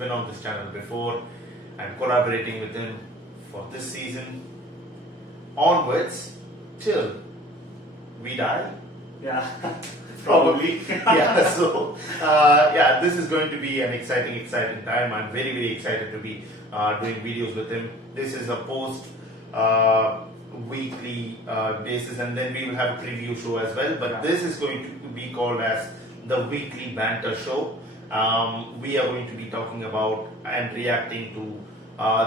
been on this channel before. I'm collaborating with him for this season onwards till we die. Yeah. Probably. Yeah. So this is going to be an exciting time. I'm very excited to be doing videos with him. This is a post weekly basis, and then we will have a preview show as well. But this is going to be called as the weekly banter show. We are going to be talking about and reacting to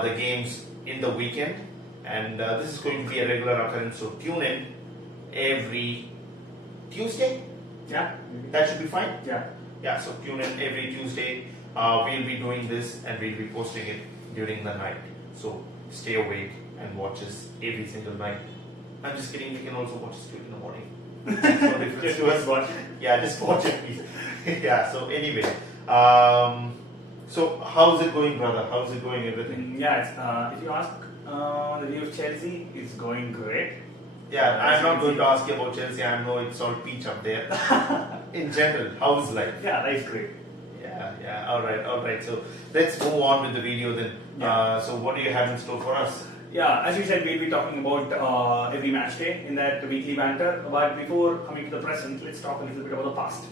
the games in the weekend, and this is going to be a regular occurrence. So tune in every Tuesday. Yeah. That should be fine. Yeah. So tune in every Tuesday. We'll be doing this and we'll be posting it during the night. So stay awake and watch us every single night. I'm just kidding. You can also watch us in the morning. No difference to us. Watch it. Yeah, just watch it, please. Yeah. So anyway, so how's it going, brother? How's it going? Everything? Yeah. If you ask the view of Chelsea, it's going great. Yeah, I'm not going to ask you about Chelsea. I know it's all peach up there. In general, how's life? Yeah, life's great. Yeah. All right. So let's move on with the video then. So what do you have in store for us? Yeah, as you said, we'll be talking about every match day in that weekly banter. But before coming to the present, let's talk a little bit about the past.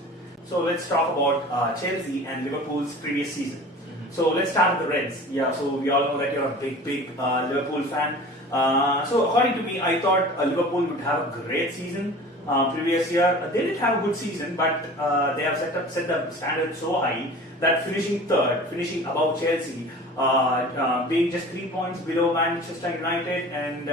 So let's talk about Chelsea and Liverpool's previous season. So let's start with the Reds. Yeah, so we all know that you're a big Liverpool fan. So according to me, I thought Liverpool would have a great season previous year. They did have a good season, but they have set the standard so high that finishing third, finishing above Chelsea, being just 3 points below Manchester United, and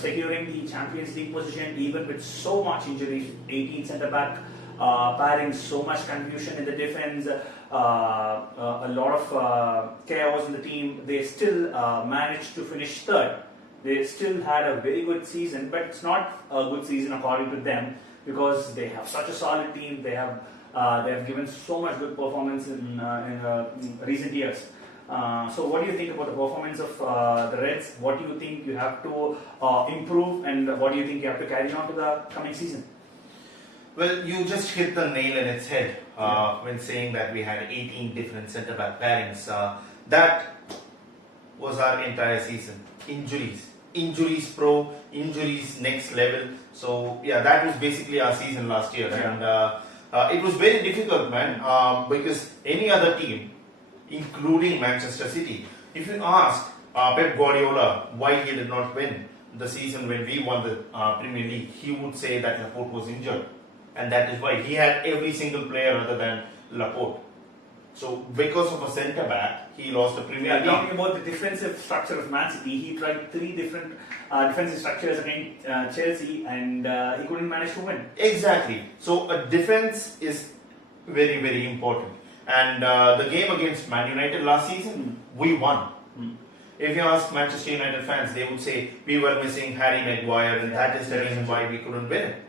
securing the Champions League position even with so much injuries, 18 centre back pairing, so much confusion in the defense, a lot of chaos in the team. They still managed to finish third. They still had a very good season, but it's not a good season according to them because they have such a solid team. They have given so much good performance in recent years. So what do you think about the performance of the Reds? What do you think you have to improve, and what do you think you have to carry on to the coming season? Well, you just hit the nail in its head when saying that we had 18 different centre-back pairings. That was our entire season. Injuries pro, injuries next level. So yeah, that was basically our season last year. Yeah. And it was very difficult, man, because any other team, including Manchester City, if you ask Pep Guardiola why he did not win the season when we won the Premier League, he would say that Laporte was injured. And that is why he had every single player other than Laporte. So because of a centre back, he lost the Premier League. Talking about the defensive structure of Man City, he tried 3 different defensive structures against Chelsea, and he couldn't manage to win. Exactly. So a defense is very important. And the game against Man United last season, we won. If you ask Manchester United fans, they would say we were missing Harry Maguire, and that is the reason why we couldn't win it.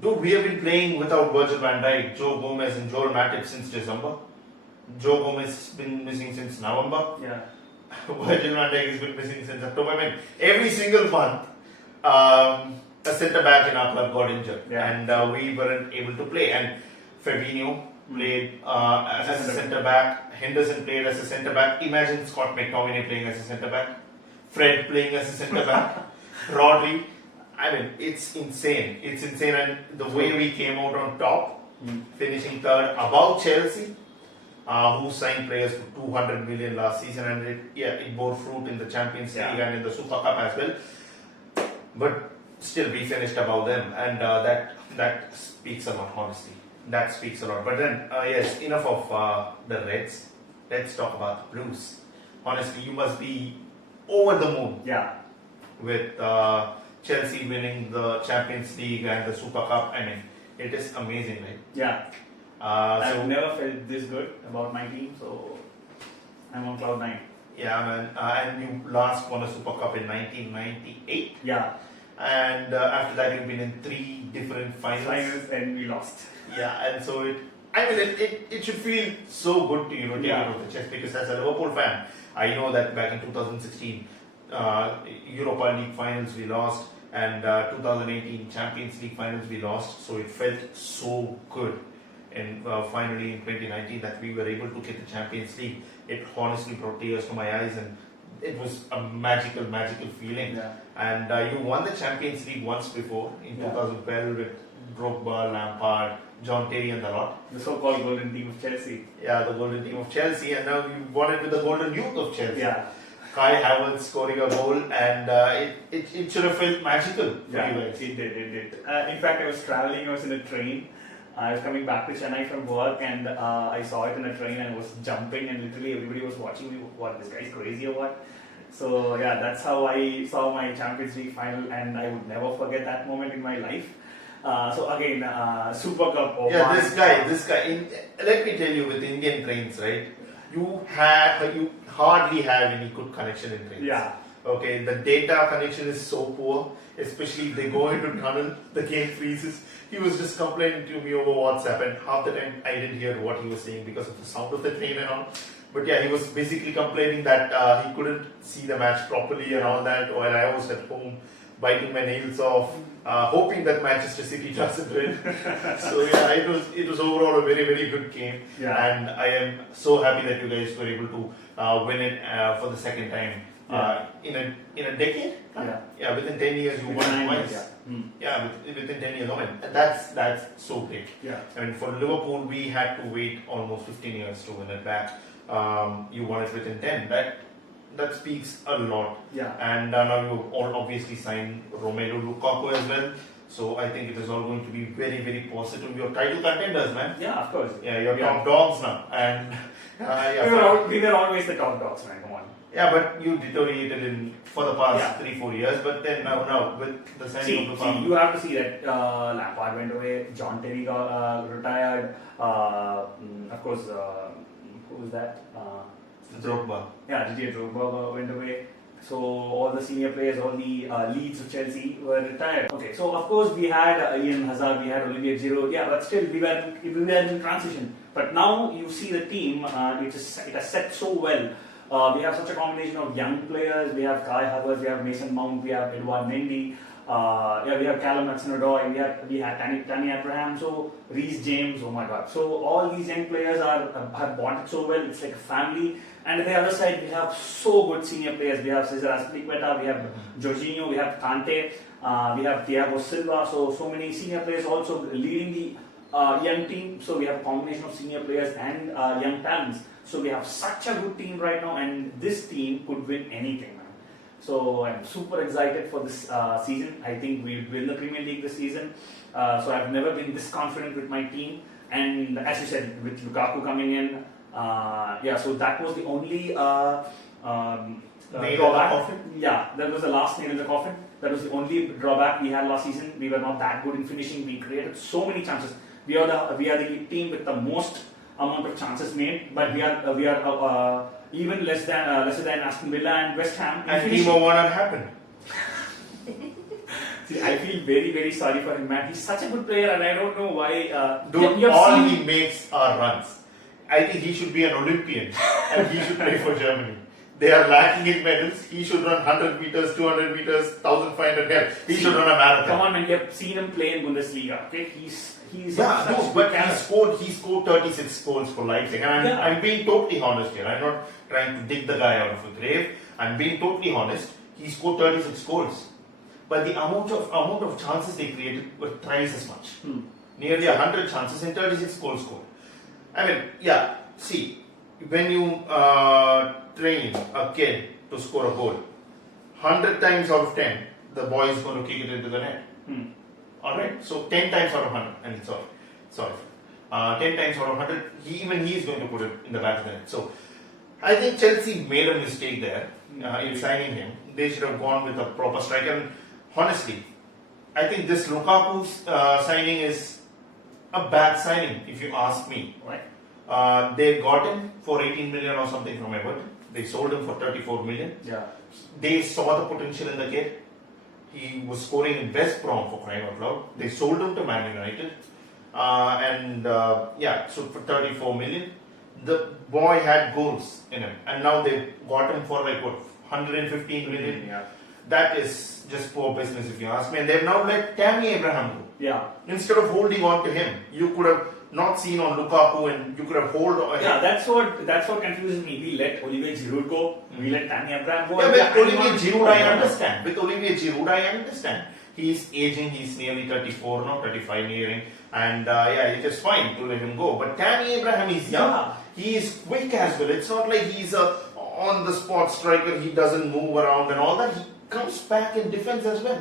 Dude, we have been playing without Virgil van Dijk, Joe Gomez and Joel Matip since December. Joe Gomez has been missing since November. Yeah. Virgil van Dijk has been missing since October. I mean, every single month, a centre back in our club got injured, and we weren't able to play. And Fabinho played as a centre back. Henderson played as a centre back. Imagine Scott McTominay playing as a centre back. Fred playing as a centre back. Rodri. I mean, it's insane. And the way we came out on top, finishing third above Chelsea, who signed players for 200 million last season, and it bore fruit in the Champions League and in the Super Cup as well. But still, we finished above them, and that speaks a lot, honestly. That speaks a lot. But then, yes, enough of the Reds. Let's talk about the Blues. Honestly, you must be over the moon. Yeah. With Chelsea winning the Champions League and the Super Cup. I mean, it is amazing, right? Yeah. I've never felt this good about my team, so I'm on cloud 9. Yeah, man. And you last won a Super Cup in 1998. Yeah. And after that, you've been in 3 different finals. And we lost. Yeah, and so it should feel so good to take it off the chest, because as a Liverpool fan, I know that back in 2016, Europa League finals we lost, and 2018 Champions League finals we lost, so it felt so good. in finally in 2019 that we were able to get the Champions League. It honestly brought tears to my eyes, and it was a magical feeling. Yeah. And you won the Champions League once before in Yeah. 2012 with Drogba, Lampard, John Terry, and the lot. The so-called golden team of Chelsea. Yeah, the golden team of Chelsea, and now you won it with the golden youth of Chelsea. Yeah. Kai Havertz scoring a goal, and it should have felt magical for Yeah, you guys. it did. In fact, I was traveling, I was in a train. I was coming back to Chennai from work, and I saw it in a train and was jumping, and literally everybody was watching me. What, this guy's crazy or what? So yeah, that's how I saw my Champions League final, and I would never forget that moment in my life. So again, Super Cup. Yeah, this guy. Let me tell you, with Indian trains, right? You hardly have any good connection in trains. Yeah. Okay, the data connection is so poor, especially if they go into tunnel, the game freezes. He was just complaining to me over WhatsApp, and half the time I didn't hear what he was saying because of the sound of the train and all. But yeah, he was basically complaining that he couldn't see the match properly and all that, while I was at home biting my nails off, hoping that Manchester City doesn't win. So yeah, it was overall a very good game, Yeah. and I am so happy that you guys were able to win it for the second time in a decade. Yeah. Within 10 years you won 9 twice. years, Within 10 years, and that's so great. Yeah. I mean, for Liverpool, we had to wait almost 15 years to win it back. You won it within 10. That speaks a lot. Yeah. And now you all obviously signed Romelu Lukaku as well. So I think it is all going to be very positive. Your title contenders, man. Yeah, of course. Yeah, you're top dogs now. And We were always the top dogs, man. Come on. yeah, but you deteriorated for the past 3-4 years. But then now with the signing of Lukaku. You have to see that Lampard went away, John Terry got retired. Of course, who was that? Drogba. Yeah, Didier Drogba went away. So all the senior players, all the leads of Chelsea were retired. Okay, so of course we had Ian Hazard, we had Olivier Giroud. Yeah, but still we were in transition. But now you see the team, it has set so well. We have such a combination of young players. We have Kai Havertz, we have Mason Mount, we have Edouard Mendy. We have Callum Hudson-Odoi, we had Tammy Abraham, so Reece James, oh my god. So all these young players have bonded so well, it's like a family. And on the other side, we have so good senior players. We have Cesar Azpilicueta, we have Jorginho, we have Kante, we have Thiago Silva, so many senior players also leading the young team. So we have a combination of senior players and young talents. So we have such a good team right now, and this team could win anything. So I'm super excited for this season. I think we'll win the Premier League this season. So I've never been this confident with my team. And as you said, with Lukaku coming in, so that was the only drawback. Yeah, that was the last nail in the coffin. That was the only drawback we had last season. We were not that good in finishing. We created so many chances. We are the team with the most amount of chances made, but we are even lesser than Aston Villa and West Ham. And Timo Werner happened. See, I feel very sorry for him, man. He's such a good player, and I don't know why. Dude, all he makes are runs. I think he should be an Olympian and he should play for Germany. They are lacking in medals. He should run 100 meters, 200 meters, 1,500 meters. He should run a marathon. Come on, man. You have seen him play in Bundesliga. Okay, he's but he scored 36 goals for Leipzig. And I'm being totally honest here. I'm not trying to dig the guy out of a grave. I'm being totally honest. He scored 36 goals. But the amount of chances they created were thrice as much. Nearly 100 chances and 36 goals scored. I mean, see, when you train a kid to score a goal, 100 times out of 10, the boy is going to kick it into the net. Alright, so 10 times out of 100, I mean, sorry. 10 times out of 100, he is going to put it in the back of the net. So, I think Chelsea made a mistake there in signing him. They should have gone with a proper striker. And honestly, I think this Lukaku signing is a bad signing, if you ask me. Right. They got him for 18 million or something from Everton. They sold him for 34 million. Yeah. They saw the potential in the kid. He was scoring in West Brom for crying out loud. They sold him to Man United. So for 34 million. The boy had goals in him. And now they got him for 115 million. Yeah. That is just poor business if you ask me. And they've now let Tammy Abraham go. Yeah. Instead of holding on to him, you could have not seen on Lukaku, and you could have hold. Yeah, that's what confuses me. We let Olivier Giroud go. We let Tammy Abraham go. Yeah, with Olivier Giroud, I understand. With Olivier Giroud, I understand. He's aging. He's nearly 34, no, 35 nearing, and yeah, it is fine to let him go. But Tammy Abraham is young. Yeah. He is quick as well. It's not like he's a on-the-spot striker. He doesn't move around and all that. He comes back in defense as well.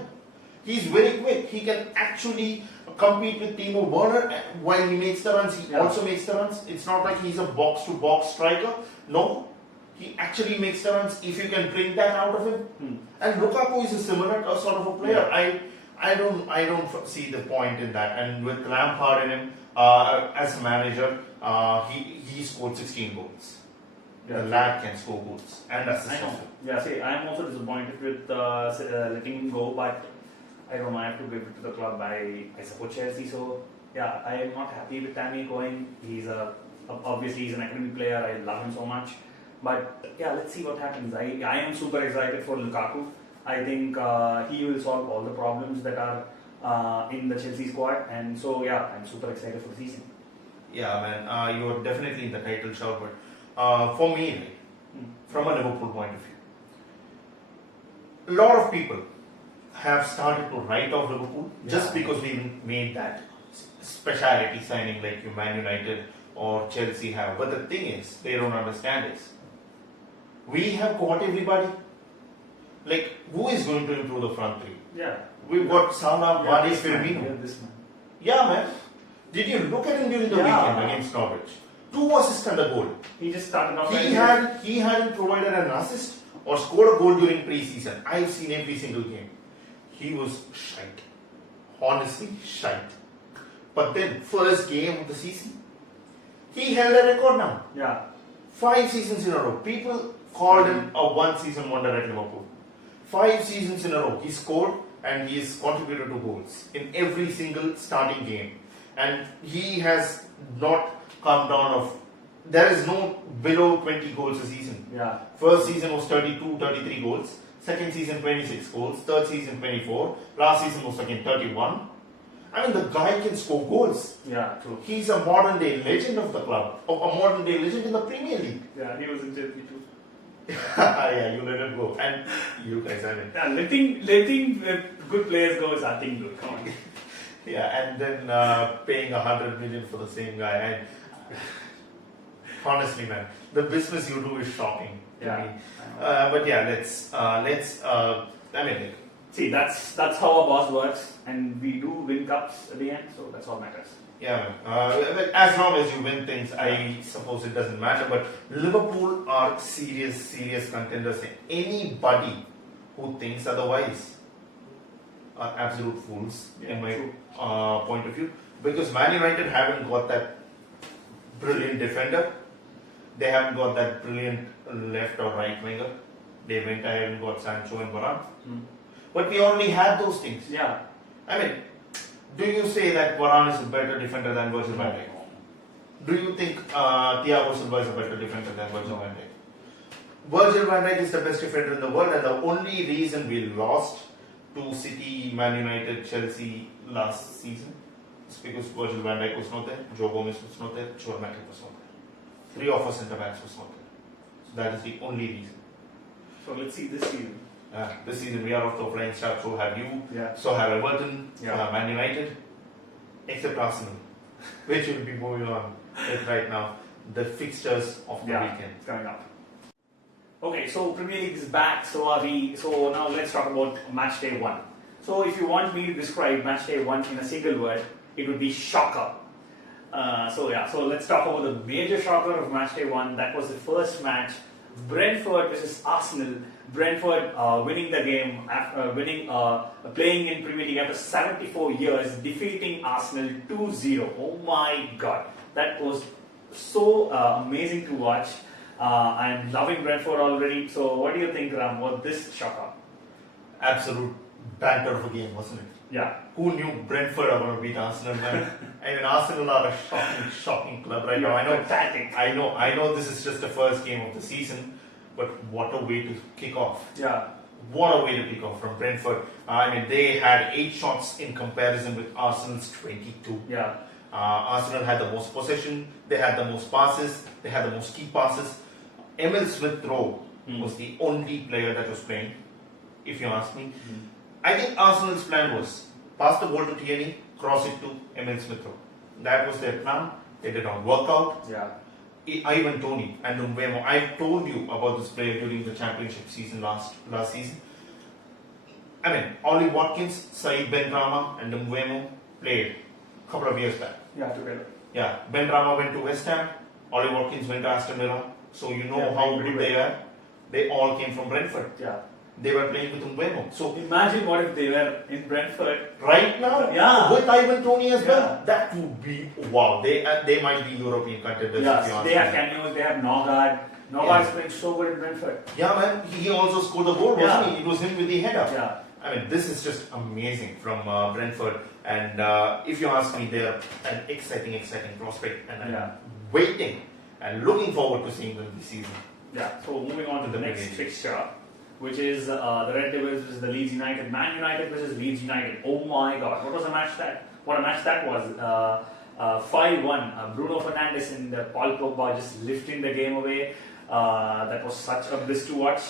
He's very quick. He can actually compete with Timo Werner while he makes the runs. He also makes the runs. It's not like he's a box-to-box striker. No, he actually makes the runs if you can bring that out of him. And Lukaku is a similar sort of a player. I don't see the point in that. And with Lampard in him as a manager, he scored 16 goals. The lad can score goals and assists. I know. Yeah, see, I'm also disappointed with letting him go, but I don't know. I have to give it to the club. I support Chelsea, so yeah, I am not happy with Tammy going. He's obviously he's an academy player. I love him so much, but yeah, let's see what happens. I am super excited for Lukaku. I think he will solve all the problems that are in the Chelsea squad, and so yeah, I'm super excited for the season. Yeah, man, you're definitely in the title shot, but for me, from a Liverpool point of view, a lot of people have started to write off Liverpool just because we made that speciality signing like Man United or Chelsea have. But the thing is, they don't understand this. We have got everybody. Like, who is going to improve the front three? Yeah. We've got Salah, Vardy, Firmino. Yeah, man. Did you look at him during the weekend against Norwich? 2 assists and a goal. He just started off. He hadn't provided an assist or scored a goal during pre-season. I've seen every single game. He was shite. Honestly, shite. But then, first game of the season, he held a record now. Yeah. 5 seasons in a row. People called him a one-season wonder at Liverpool. 5 seasons in a row. He scored and he's contributed to goals in every single starting game. And he has not come down of. There is no below 20 goals a season. Yeah. First season was 32, 33 goals. Second season 26 goals. Third season 24. Last season was again 31. I mean, the guy can score goals. Yeah, true. He's a modern day legend of the club. A modern day legend in the Premier League. Yeah, he was in Chelsea too. Yeah, you let him go. And you guys are in. Yeah, letting good players go is nothing good. Come on. Yeah, and then paying 100 million for the same guy. And honestly, man, the business you do is shocking to me. But yeah, let's. I mean, see, that's how our boss works, and we do win cups at the end, so that's all matters. yeah, man. As long as you win things, I suppose it doesn't matter. But Liverpool are serious contenders. Anybody who thinks otherwise are absolute fools, in my point of view. Because Man United haven't got that brilliant defender. They haven't got that brilliant left or right winger. They went ahead and got Sancho and Varane. But we already had those things. Yeah. I mean, do you say that Varane is a better defender than Virgil van Dijk? Do you think Thiago Silva is a better defender than Virgil van Dijk? Virgil van Dijk is the best defender in the world, and the only reason we lost to City, Man United, Chelsea last season is because Virgil van Dijk was not there, Joe Gomez was not there, Joe Matip was not there. 3 of our centre backs was not there. So that is the only reason. So let's see this season. This season we are off to a flying start. So have you. Yeah. So have Everton. Yeah. Man United. Except Arsenal, which will be moving on with right now. The fixtures of the weekend. It's coming up. Okay, so Premier League is back. So are we. So now let's talk about match day 1. So if you want me to describe match day 1 in a single word, it would be shocker. So let's talk about the major shocker of match day 1. That was the first match, Brentford versus Arsenal. Brentford winning the game, after playing in Premier League after 74 years, defeating Arsenal 2-0. Oh my God, that was so amazing to watch. I'm loving Brentford already. So what do you think, Ram, about this shocker? Absolute banter of a game, wasn't it? Yeah. Who knew Brentford are going to beat Arsenal? I mean, Arsenal are a shocking club right now. I know this is just the first game of the season, but what a way to kick off. Yeah. What a way to kick off from Brentford. I mean, they had 8 shots in comparison with Arsenal's 22. Yeah. Arsenal had the most possession, they had the most passes, they had the most key passes. Emil Smith-Rowe was the only player that was playing, if you ask me. I think Arsenal's plan was pass the ball to Tierney, cross it to Emil Smith-Rowe. That was their plan. They did not work out. Yeah. Ivan Toney and Mbeumo. I told you about this player during the championship season last season. I mean, Ollie Watkins, Saeed Benrahma and Mbeumo played a couple of years back. Yeah, together. Yeah, Benrahma went to West Ham, Ollie Watkins went to Aston Villa. So you know how good they are. They all came from Brentford. Yeah. They were playing with Mbeumo. So imagine what if they were in Brentford right now, yeah, with Ivan Toney as well, that would be wow. They might be European contenders. Yeah, they have Canyons, they have Nogard. Nogard's playing so good in Brentford. Yeah, man. He also scored the goal, wasn't he? It was him with the header. Yeah. I mean, this is just amazing from Brentford. And if you ask me, they're an exciting prospect. And I'm waiting and looking forward to seeing them this season. Yeah, so moving on to the next fixture, which is the Red Devils versus the Leeds United. Man United versus Leeds United. Oh my God, what was a match that? What a match that was. 5-1. Bruno Fernandes and Paul Pogba just lifting the game away. That was such a bliss to watch.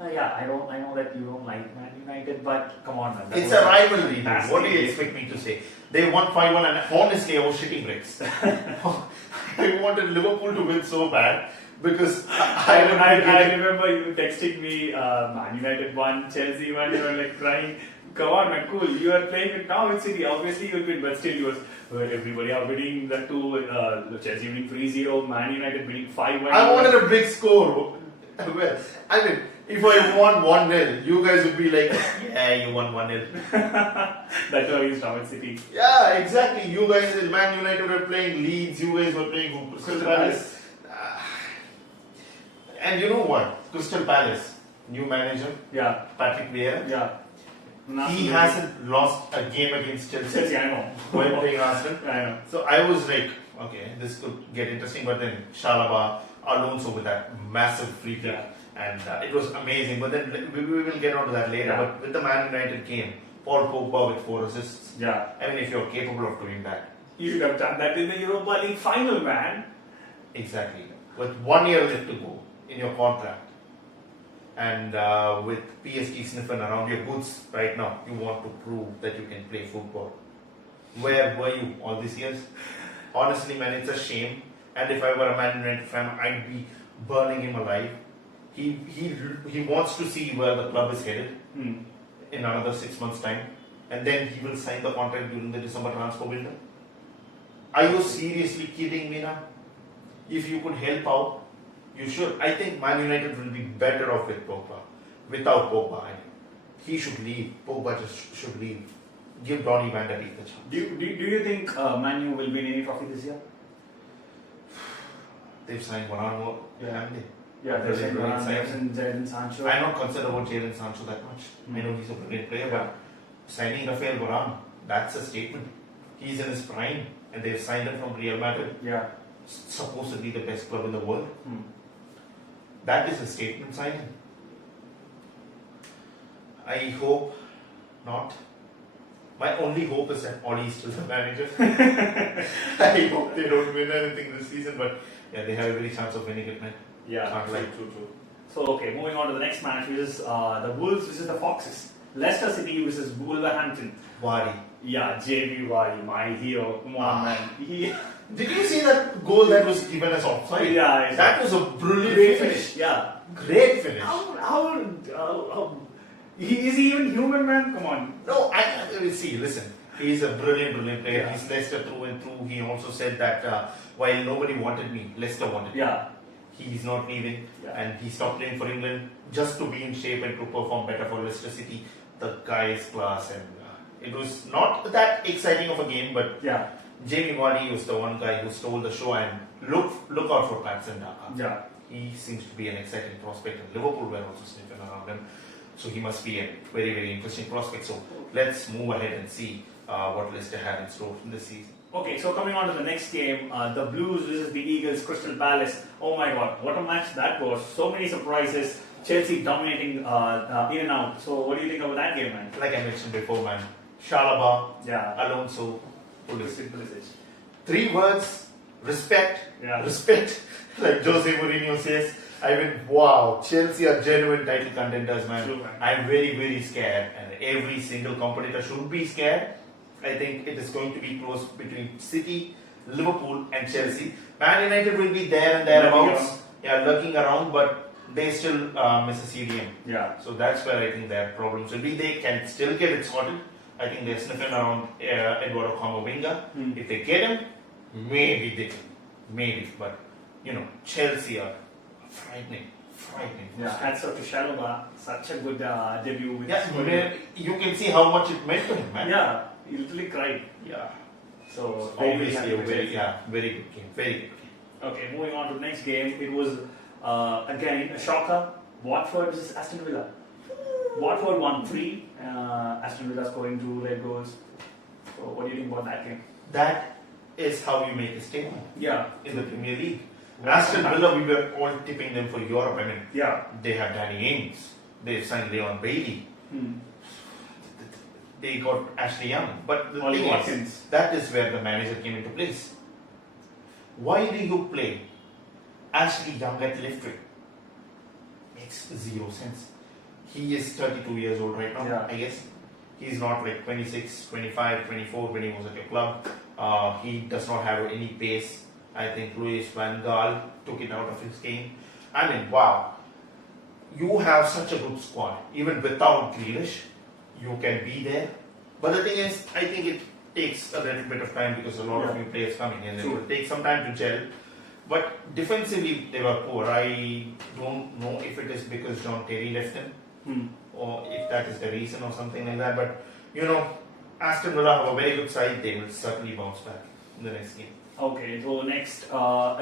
I know that you don't like Man United, but come on, man. It's a rivalry. What do you expect me to say? They won 5-1 and honestly I was shitting bricks. I wanted Liverpool to win so bad because I remember you texting me, Man United won, Chelsea won, you were like crying. Come on, man, cool. You are playing with now with City. Obviously, you'll win, but still, everybody are winning the two. Chelsea winning 3-0, Man United winning 5-1. I wanted a big score. Well, I mean, if I won 1-0, you guys would be like, yeah, you won 1-0. That's how you started City. Yeah, exactly. You guys, Man United were playing Leeds, you guys were playing Crystal Palace. And you know what? Crystal Palace, new manager, Patrick Vieira. Yeah. He hasn't lost a game against Chelsea. I know. While playing Arsenal. I know. So I was like, okay, this could get interesting. But then Shalaba, Alonso with that massive free kick. And it was amazing. But then we will get onto that later. But with the Man United game, Paul Pogba with 4 assists. Yeah. I mean, if you're capable of doing that. You should have done that in the Europa League final, man. Exactly. With 1 year left to go in your contract. And with PSG sniffing around your boots right now, you want to prove that you can play football. Where were you all these years? Honestly, man, it's a shame. And if I were a Man United fan, I'd be burning him alive. He wants to see where the club is headed in another 6 months' time. And then he will sign the contract during the December transfer window. Are you seriously kidding me now? If you could help out, you should. I think Man United will be better off with Pogba. Without Pogba, he should leave. Pogba just should leave. Give Donny van der Beek the chance. Do you think Man U will win any trophy this year? They've signed Varane more, haven't they? Yeah, they've signed Varane, Jadon Sancho. I'm not concerned about Jadon Sancho that much. I know he's a brilliant player, but signing Rafael Varane, that's a statement. He's in his prime, and they've signed him from Real Madrid. Yeah. Supposedly the best club in the world. That is a statement signing. I hope not. My only hope is that Oli is still the manager. I hope they don't win anything this season, but yeah, they have every chance of winning it, man. Yeah, can't lie. True. So, okay, moving on to the next match, which is the Wolves versus the Foxes. Leicester City versus Wolverhampton. Wadi. Yeah, JB Wadi, my hero. Come on, man. Did you see that goal that was given as offside? Yeah, that was a brilliant great finish. Yeah, great finish. How is he even human, man? Come on. No, I see. Listen, he's a brilliant player. Yeah. He's Leicester through and through. He also said that while nobody wanted me, Leicester wanted me. Yeah. He's not leaving, and he stopped playing for England just to be in shape and to perform better for Leicester City. The guy is class, and it was not that exciting of a game, but Jamie Vardy was the one guy who stole the show. And look out for Patson Daka. Yeah, he seems to be an exciting prospect, and Liverpool were also sniffing around him. So he must be a very interesting prospect. So let's move ahead and see what Leicester have in store in this season. Okay, so coming on to the next game, the Blues versus the Eagles, Crystal Palace. Oh my God, what a match that was! So many surprises. Chelsea dominating in and out. So what do you think about that game, man? Like I mentioned before, man, Shalaba, Alonso, Pulisic. Three words: respect. Yeah. Respect. Like Jose Mourinho says. I mean, wow, Chelsea are genuine title contenders, man. True, man. I'm very, very scared, and every single competitor should be scared. I think it is going to be close between City, Liverpool, and Chelsea. Man United will be there and thereabouts, lurking around, but they still miss a CDM. Yeah. So that's where I think their problems will be. They can still get it sorted. I think they're sniffing around Eduardo Camavinga. If they get him, maybe they can. Maybe, but Chelsea are frightening. Yeah, hats off to Shalomar. Such a good debut with You can see how much it meant to him, man. Yeah, he literally cried. Yeah. So Obviously, a very good game. Very good game. Okay, moving on to the next game. It was again a shocker. Watford versus Aston Villa. Watford won 3. Aston Villa scoring 2 late goals. So, what do you think about that game? That is how you make a statement. Yeah. In the Premier League. Aston Villa, we were all tipping them for Europe. I mean, they have Danny Ings. They've signed Leon Bailey. They got Ashley Young. But the thing is, that is where the manager came into place. Why do you play Ashley Young at left wing? Makes zero sense. He is 32 years old right now, I guess. He's not like 26, 25, 24 when he was at your club. He does not have any pace. I think Louis van Gaal took it out of his game. I mean, wow. You have such a good squad. Even without Grealish, you can be there. But the thing is, I think it takes a little bit of time because a lot of new players coming in. It will take some time to gel. But defensively, they were poor. I don't know if it is because John Terry left them or if that is the reason or something like that. But, Aston Villa have a very good side. They will certainly bounce back in the next game. Okay, so next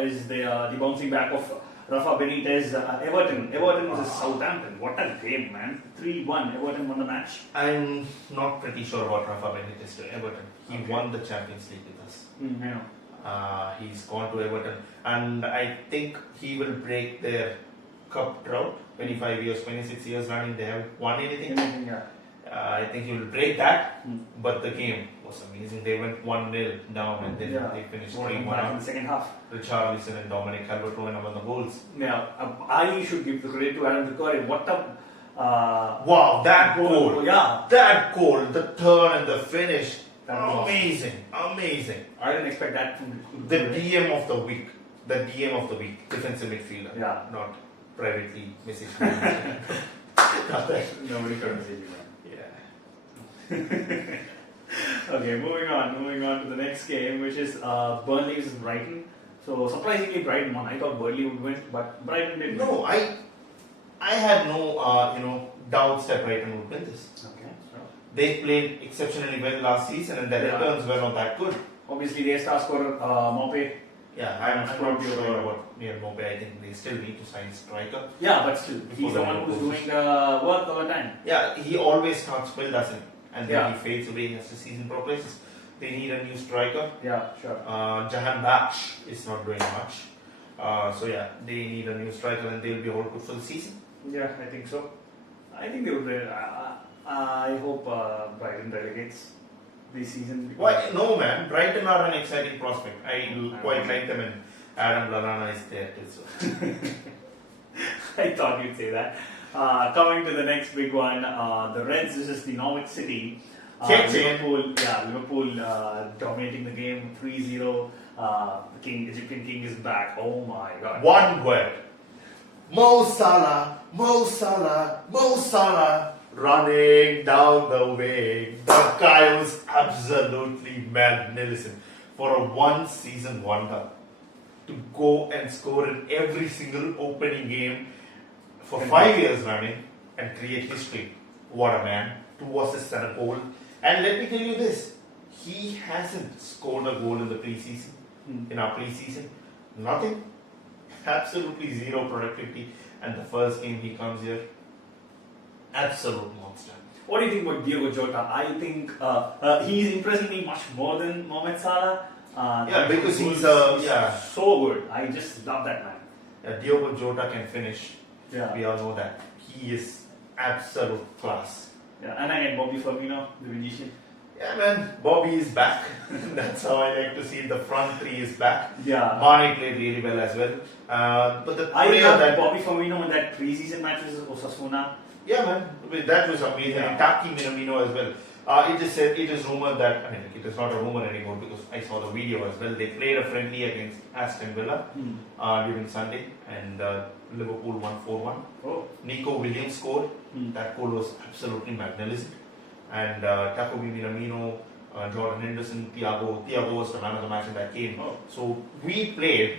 is the bouncing back of Rafa Benitez Everton. Everton versus Southampton. What a game, man. 3-1. Everton won the match. I'm not pretty sure about Rafa Benitez to Everton. He won the Champions League with us. I know. He's gone to Everton. And I think he will break their cup drought. 25 years, 26 years running, they haven't won anything. I think he will break that. But the game was amazing. They went 1-0 down and then they finished 3-1 in the second half. Richarlison and Dominic Calvert-Lewin won the goals. Yeah, I should give the credit to Adam Traore. What a wow, that goal! Yeah, that goal, the turn and the finish, amazing. I didn't expect that from the DM of the week. Defensive midfielder. Yeah, not privately messaged. Nobody can message you. Okay, moving on to the next game, which is Burnley versus Brighton. So surprisingly, Brighton won. I thought Burnley would win, but Brighton didn't. No, I had no doubts that Brighton would win this. Okay, so they played exceptionally well last season, and their returns were not that good. Obviously, their star scorer Mope. Yeah, I'm not sure about Neil Mope. I think they still need to sign a striker. Yeah, but still, he's the one who's doing the work all the time. Yeah, he always starts well, doesn't he? And then he fades away as the season progresses. They need a new striker. Yeah, sure. Jahan Baksh is not doing much. They need a new striker and they'll be all good for the season. Yeah, I think so. I think they would. I hope Brighton relegates this season. Why? No, man. Brighton are an exciting prospect. I quite like them, and Adam Lallana is there too. So. I thought you'd say that. Coming to the next big one, the Reds versus the Norwich City. Liverpool dominating the game 3-0. The Egyptian King is back. Oh my God. One word. Mo Salah, Mo Salah, Mo Salah, running down the wing. The guy was absolutely magnificent. For a one-season wonder, to go and score in every single opening game for 5 years running and create history. What a man. 2 assists and a goal. And let me tell you this, he hasn't scored a goal in the preseason, in our preseason. Nothing. Absolutely zero productivity. And the first game he comes here, absolute monster. What do you think about Diogo Jota? I think he's impressing me much more than Mohamed Salah. Because he's so good. I just love that man. Yeah, Diogo Jota can finish. Yeah. We all know that. He is absolute class. Yeah, and I had Bobby Firmino, the Venetian. Yeah, man, Bobby is back. That's how I like to see it. The front three is back. Yeah. Mane played really well as well. But the I player love that Bobby Firmino in that preseason match with Osasuna. yeah, man, I mean, that was amazing. Yeah. And Taki Minamino as well. It is rumored that, I mean, it is not a rumor anymore because I saw the video as well. They played a friendly against Aston Villa during Sunday and Liverpool won 4-1. Oh. Nico Williams scored. That goal was absolutely magnificent. And Takumi Minamino, Jordan Henderson, Thiago was the man of the match in that game. Oh. So we played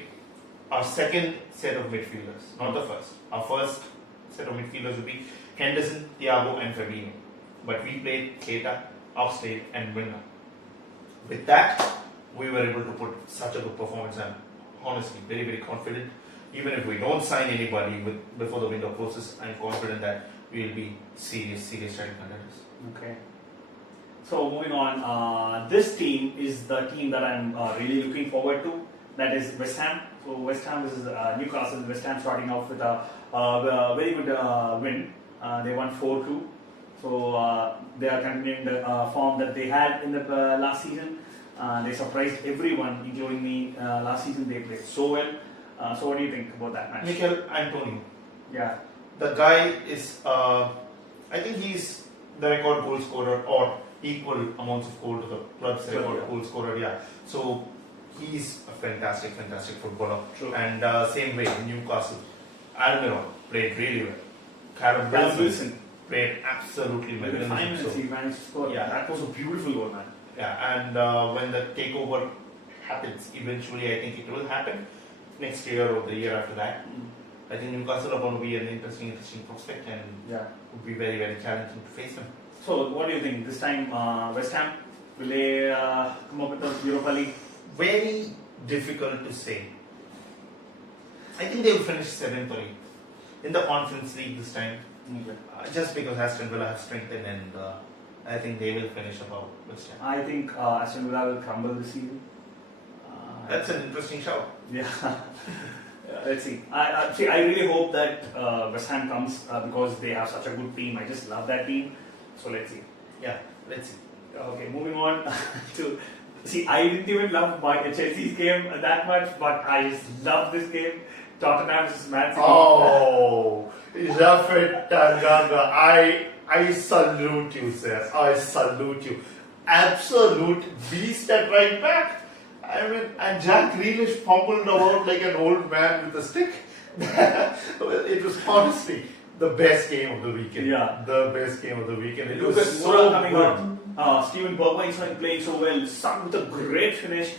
our second set of midfielders, not the first. Our first set of midfielders would be Henderson, Thiago, and Fabinho. But we played Keita, Oxlade, and Milner. With that, we were able to put such a good performance. I'm honestly very, very confident. Even if we don't sign anybody before the window closes, I'm confident that we will be serious title contenders. Okay. So moving on, this team is the team that I'm really looking forward to. That is West Ham. So West Ham is Newcastle. West Ham starting off with a very good win. They won 4-2. So they are continuing the form that they had in the last season. They surprised everyone, including me. Last season they played so well. So what do you think about that match? Mikel Antonio. Yeah. The guy is, I think he's the record goal scorer or equal amounts of goal to the club's record goal scorer. Yeah. So he's a fantastic footballer. True. And same way, Newcastle. Almiron played really well. Callum Wilson played absolutely well. Within 5 minutes So, he managed to score. Yeah. That was a beautiful goal, man. yeah, and when the takeover happens, eventually I think it will happen next year or the year after that. I think Newcastle are going to be an interesting prospect and would be very, very challenging to face them. So what do you think? This time West Ham, will they come up with the Europa League? Very difficult to say. I think they will finish 7th or 8th in the Conference League this time. Okay. Just because Aston Villa have strengthened and I think they will finish above West Ham. I think Aston Villa will crumble this season. That's an interesting shout. Yeah. Let's see. I really hope that West Ham comes because they have such a good team. I just love that team. So let's see. Yeah, let's see. Okay, moving on to. See, I didn't even love Chelsea's game that much, but I just love this game. Tottenham versus Man City. Oh, Rafet Tanganga, I salute you, sir. I salute you. Absolute beast at right back. I mean, and Jack Grealish fumbled about like an old man with a stick. Well, it was honestly the best game of the weekend. Yeah. The best game of the weekend. It was Lucas so Moura coming good. out. Steven Bergwijn started playing so well. Son with a great finish.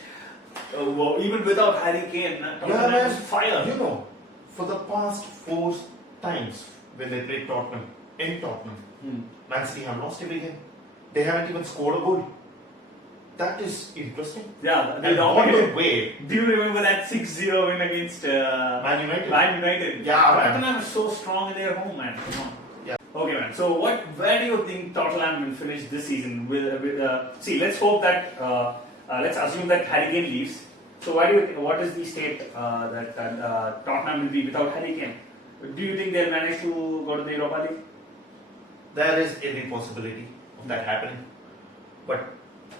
Even without Harry Kane, Tottenham was fire. You know, for the past 4 times when they played Tottenham, in Tottenham, Man City have lost every game. They haven't even scored a goal. That is interesting. Yeah, they And what a dominated. way. Do you remember that 6-0 win against Man United. Man United? Yeah, man. Tottenham is so strong in their home, man. Come on. Yeah. Okay, man. So, where do you think Tottenham will finish this season? See, let's hope that. Let's assume that Harry Kane leaves. So, what is the state that Tottenham will be without Harry Kane? Do you think they'll manage to go to the Europa League? There is every possibility of that happening, but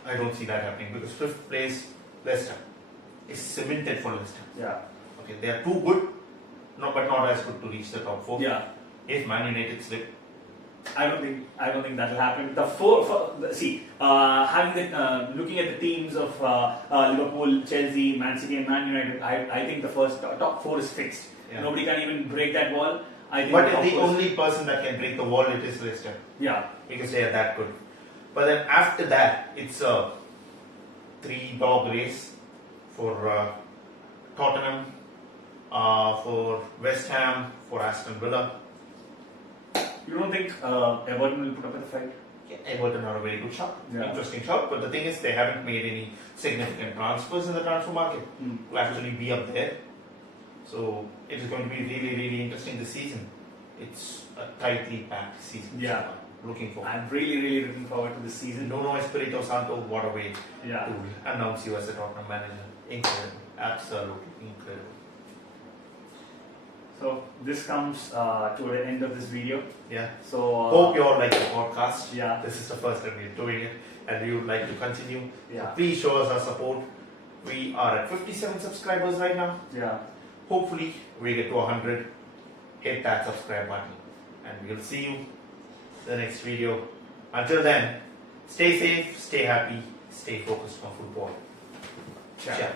I don't see that happening because 5th place Leicester is cemented for Leicester. Yeah. Okay, they are too good, but not as good to reach the top 4. Yeah. If Man United slip, I don't think that will happen. Looking at the teams of Liverpool, Chelsea, Man City, and Man United, I think the top 4 is fixed. Yeah. Nobody can even break that wall. I think but top the 4 only person that can break the wall it is Leicester yeah. because they are that good. But then after that, it's a 3-dog race for Tottenham, for West Ham, for Aston Villa. You don't think Everton will put up with the fight? Yeah, Everton are a very good shot, Yeah. interesting shot. But the thing is, they haven't made any significant transfers in the transfer market to actually be up there. So it is going to be really, really interesting this season. It's a tightly packed season. Yeah. Looking forward. I'm really looking forward to this season. Nuno Espirito Santo, what a way Yeah. to announce you as a Tottenham manager. Incredible. Absolutely incredible. So this comes to the end of this video. Yeah. So Hope you all like the podcast. Yeah. This is the first time we're doing it, and we would like to continue. Yeah. Please show us our support. We are at 57 subscribers right now. Yeah. Hopefully, we get to 100. Hit that subscribe button, and we'll see you in the next video. Until then, stay safe, stay happy, stay focused on football. Ciao. Ciao.